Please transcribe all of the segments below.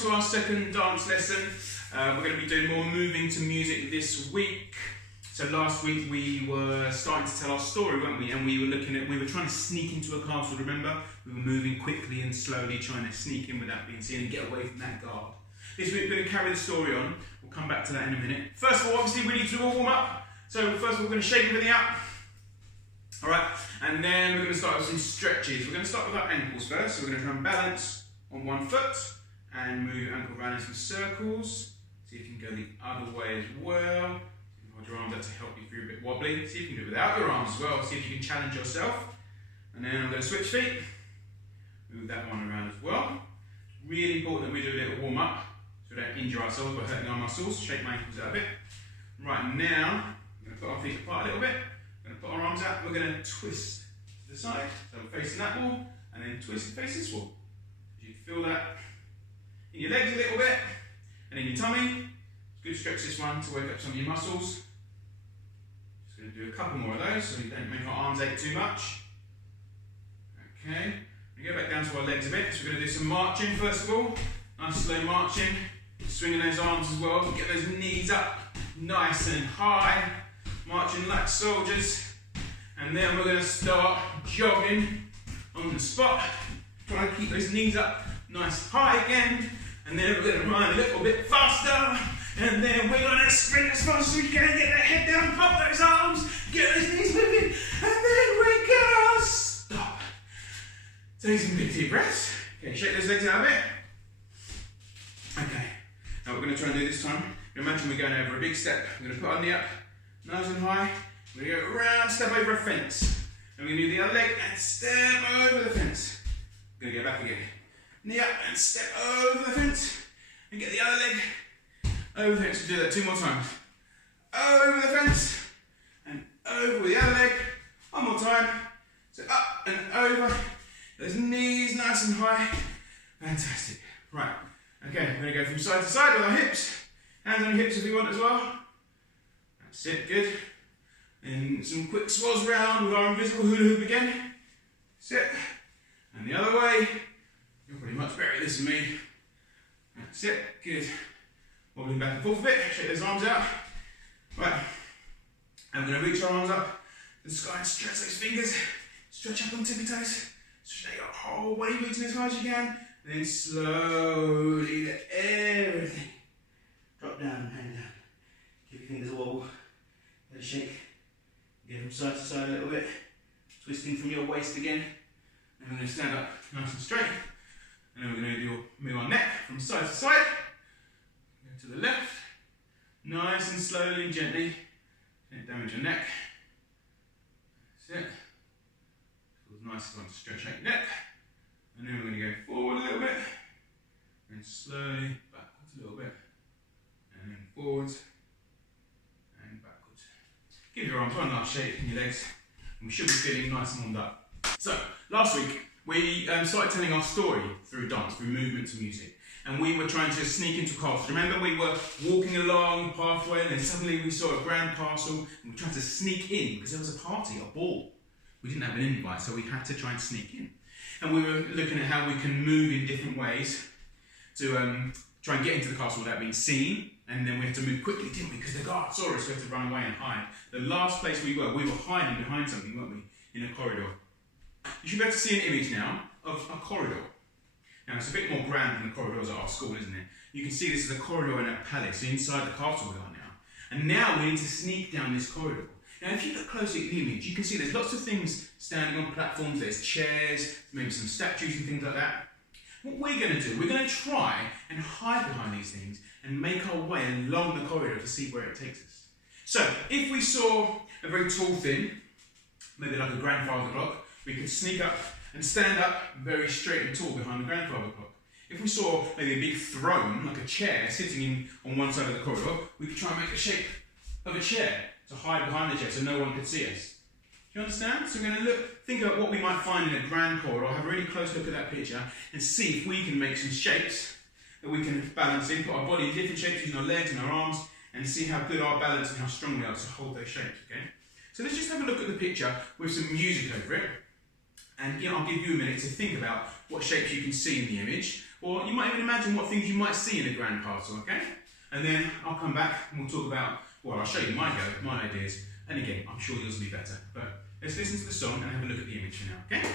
to our second dance lesson. We're going to be doing more moving to music this week. So last week we were starting to tell our story, weren't we? And we were trying to sneak into a castle, remember? We were moving quickly and slowly, trying to sneak in without being seen and get away from that guard. This week we're going to carry the story on. We'll come back to that in a minute. First of all, obviously we need to do a warm up. So first of all, we're going to shake everything out. Alright, and then we're going to start with some stretches. We're going to start with our ankles first. So we're going to try and balance on one foot and move your ankle around in some circles. See if you can go the other way as well. Hold your arms out to help you if you're a bit wobbly. See if you can do it without your arms as well. See if you can challenge yourself. And then I'm going to switch feet. Move that one around as well. It's really important that we do a little warm up so we don't injure ourselves by hurting our muscles. Shake my ankles out a bit. Right, now we're going to put our feet apart a little bit. We're going to put our arms out. We're going to twist to the side. So we're facing that wall and then twist and face this wall. You feel that in your legs a little bit and in your tummy. It's good to stretch this one to wake up some of your muscles. Just going to do a couple more of those so we don't make our arms ache too much. Okay, we go back down to our legs a bit. So we're going to do some marching first of all. Nice slow marching. Swinging those arms as well. Get those knees up nice and high. Marching like soldiers. And then we're going to start jogging on the spot. Try and keep those knees up nice high again. And then we're going to run a little bit faster. And then we're going to sprint as fast as we can. Get that head down, pop those arms, get those knees moving. And then we're going to stop. Take some big deep breaths. Okay, shake those legs out a bit. Okay, now we're going to try and do this time. Imagine we're going over a big step. We're going to put our knee up, nice and high. We're going to go around, step over a fence. And we're going to do the other leg and step over the fence. We're going to go back again. Knee up and step over the fence. And get the other leg over the fence. We'll do that 2 more times. Over the fence. And over with the other leg. 1 more time. So up and over. Those knees nice and high. Fantastic. Right. Okay, we're going to go from side to side with our hips. Hands on your hips if you want as well. That's it, good. And some quick swirls around with our invisible hula hoop again. That's it. And the other way. You're pretty much better at this than me. That's it, good. Wobbling back and forth a bit, shake those arms out. Right, and we're going to reach our arms up to the sky and stretch those fingers. Stretch up on tippy toes. Stretch your whole body, reaching as high as you can. And then slowly let everything drop down and hang down. Keep your fingers wobble. Let it shake. Get from side to side a little bit. Twisting from your waist again. And we're going to stand up nice and straight. And then we're going to move our neck from side to side. Go to the left. Nice and slowly and gently. Don't damage your neck. That's it. Feels nice to stretch out your neck. And then we're going to go forward a little bit. And slowly backwards a little bit. And then forwards. And backwards. Give your arms one last shake in your legs. And we should be feeling nice and warmed up. So, last week, we started telling our story through dance, through movement to music. And we were trying to sneak into castles. Remember, we were walking along the pathway and then suddenly we saw a grand castle and we were trying to sneak in because there was a party, a ball. We didn't have an invite, so we had to try and sneak in. And we were looking at how we can move in different ways to try and get into the castle without being seen. And then we had to move quickly, didn't we? Because the guard saw us, we had to run away and hide. The last place we were hiding behind something, weren't we? In a corridor. You should be able to see an image now of a corridor. Now it's a bit more grand than the corridors at our school, isn't it? You can see this is a corridor in a palace, inside the castle we are now. And now we need to sneak down this corridor. Now if you look closely at the image, you can see there's lots of things standing on platforms, there's chairs, maybe some statues and things like that. What we're going to do, we're going to try and hide behind these things and make our way along the corridor to see where it takes us. So, if we saw a very tall thing, maybe like a grandfather clock, we could sneak up and stand up very straight and tall behind the grandfather clock. If we saw maybe a big throne, like a chair, sitting on one side of the corridor, we could try and make the shape of a chair to hide behind the chair so no one could see us. Do you understand? So we're going to think about what we might find in a grand corridor, have a really close look at that picture, and see if we can make some shapes that we can balance in, put our body in different shapes using our legs and our arms, and see how good our balance and how strong we are to hold those shapes, okay? So let's just have a look at the picture with some music over it. And I'll give you a minute to think about what shapes you can see in the image, or you might even imagine what things you might see in a grand parcel, okay? And then I'll come back and we'll talk about, well, I'll show you my ideas, and again, I'm sure yours will be better. But let's listen to the song and have a look at the image for now, okay?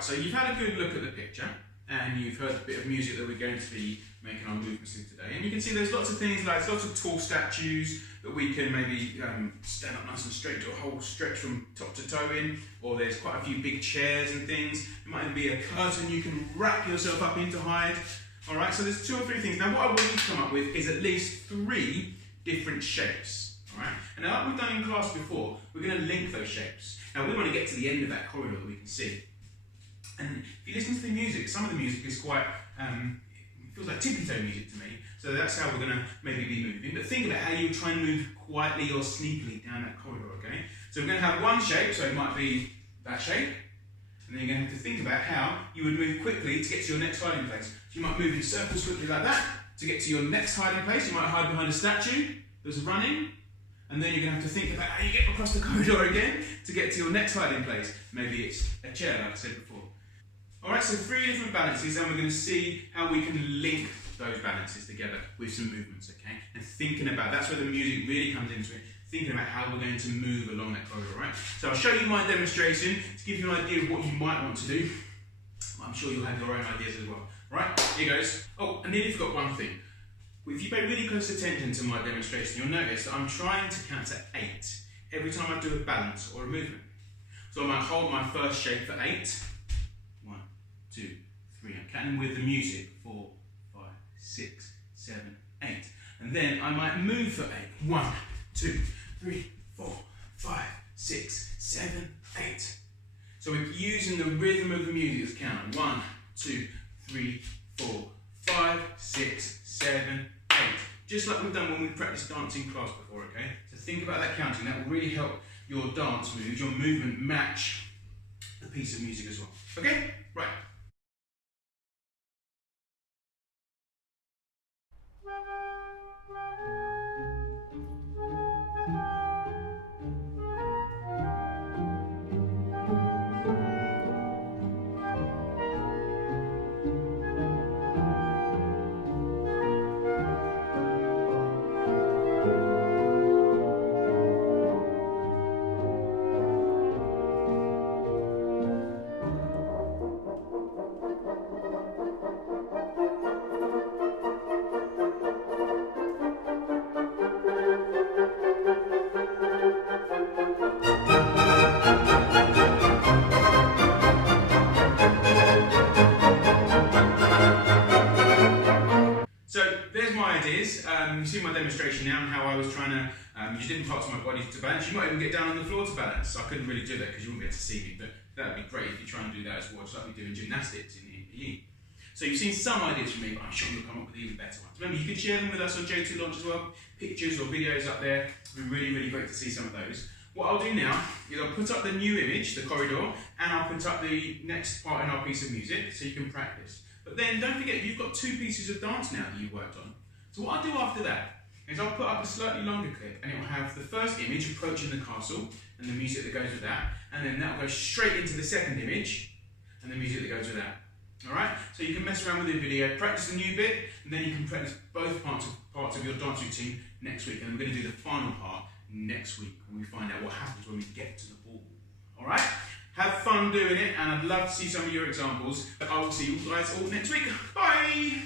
So you've had a good look at the picture, and you've heard a bit of music that we're going to be making our movements in today. And you can see there's lots of things, like lots of tall statues that we can maybe stand up nice and straight, do a whole stretch from top to toe in, or there's quite a few big chairs and things. There might even be a curtain you can wrap yourself up in to hide. All right, so there's 2 or 3 things. Now what I want you to come up with is at least 3 different shapes. All right, and now like we've done in class before, we're going to link those shapes. Now we want to get to the end of that corridor that we can see. And if you listen to the music, some of the music is quite, it feels like tippy-toe music to me, so that's how we're going to maybe be moving. But think about how you try and move quietly or sneakily down that corridor, okay? So we're going to have one shape, so it might be that shape, and then you're going to have to think about how you would move quickly to get to your next hiding place. So you might move in circles quickly like that to get to your next hiding place. You might hide behind a statue that's running, and then you're going to have to think about how you get across the corridor again to get to your next hiding place. Maybe it's a chair, like I said before. Alright, so 3 different balances, and we're going to see how we can link those balances together with some movements, okay? And thinking about, that's where the music really comes into it, thinking about how we're going to move along that corridor, right? So I'll show you my demonstration to give you an idea of what you might want to do. I'm sure you'll have your own ideas as well. Right, here goes. Oh, I nearly forgot one thing. If you pay really close attention to my demonstration, you'll notice that I'm trying to count to 8 every time I do a balance or a movement. So I might hold my first shape for 8. 1, 2, 3. I'm counting with the music. 4, 5, 6, 7, 8. And then I might move for 8. 1, 2, 3, 4, 5, 6, 7, 8. So we're using the rhythm of the music as count. 1, 2, 3, 4, 5, 6, 7, 8. Just like we've done when we practiced dancing class before, okay? So think about that counting. That will really help your dance moves, your movement match the piece of music as well. Okay? Right. You see my demonstration now and how I was trying to use different parts of my body to balance. You might even get down on the floor to balance. So I couldn't really do that because you wouldn't be able to see me, but that would be great if you try and do that as well. It's like we do in gymnastics in PE. So you've seen some ideas from me, but I'm sure you'll come up with even better ones. Remember, you can share them with us on J2 Launch as well. Pictures or videos up there. It would be really, really great to see some of those. What I'll do now is I'll put up the new image, the corridor, and I'll put up the next part in our piece of music so you can practice. But then don't forget, you've got 2 pieces of dance now that you've worked on. So what I'll do after that is I'll put up a slightly longer clip, and it will have the first image approaching the castle and the music that goes with that, and then that will go straight into the second image and the music that goes with that. Alright? So you can mess around with the video, practice the new bit, and then you can practice both parts of your dance routine next week. And we're going to do the final part next week when we find out what happens when we get to the ball. Alright? Have fun doing it, and I'd love to see some of your examples. I will see you guys all next week. Bye!